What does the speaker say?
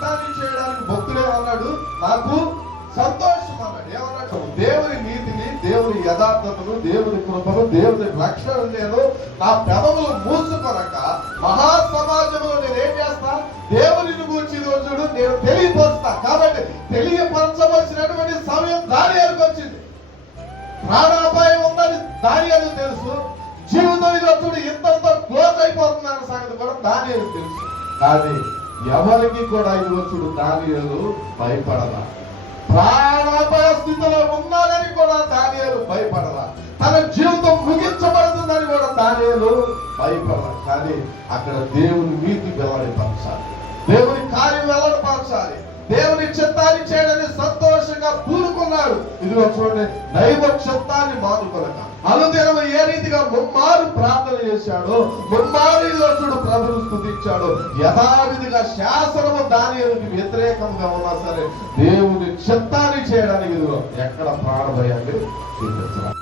చిత్తాన్ని చేయడానికి భక్తుడే అన్నాడు, నాకు సంతోషం అన్నాడు. ఏమన్నాడు? దేవుని నీతిని, దేవుని యథార్థతను, దేవుని కృపను, దేవుని రక్షణ నేను నా పెదవులు మూసుకొనక మహాసమాజంలో నేనేం చేస్తా? దేవుని గురించి రోజుడు నేను తెలియపరుస్తా. కాబట్టి తెలియపరచవలసినటువంటి సమయం దానియేలుకు వచ్చింది. ప్రాణాపాయం ఉందని దానియేలుకు తెలుసు. జీవితం ఈరోజు ఇంతతో క్లోజ్ అయిపోతుందన్న సంగతి కూడా దానియేలుకు తెలుసు. కానీ ఎవరికి కూడా ఈరోజు దానియేలు భయపడలా. ప్రాణాపాయ స్థితిలో ఉన్నాడని కూడా దానియేలు భయపడలా. తన జీవితం ముగించబడుతుందని కూడా దానియేలు భయపడలా. కానీ అక్కడ దేవుని నీతి వెల్లడిపరచాలి, దేవుని కార్యం వెల్లడిపరచాలి, దేవుని చిత్తాన్ని చేయడానికి సంతోషంగా పూనుకున్నాడు. ఇదిగో చూడండి, దైవ చిత్తాన్ని మానుకొనక అనుదినం ఏ రీతిగా ముమ్మారు ప్రార్థన చేశాడో, ముమ్మారు చూడు ప్రభును స్తుతించాడు. యథావిధిగా శాసనము దానియేలుకి వ్యతిరేకంగా ఉన్నా సరే దేవుని చిత్తాన్ని చేయడానికి ఇదిగో ఎక్కడ ప్రాణభయాన్ని చూపించాలి.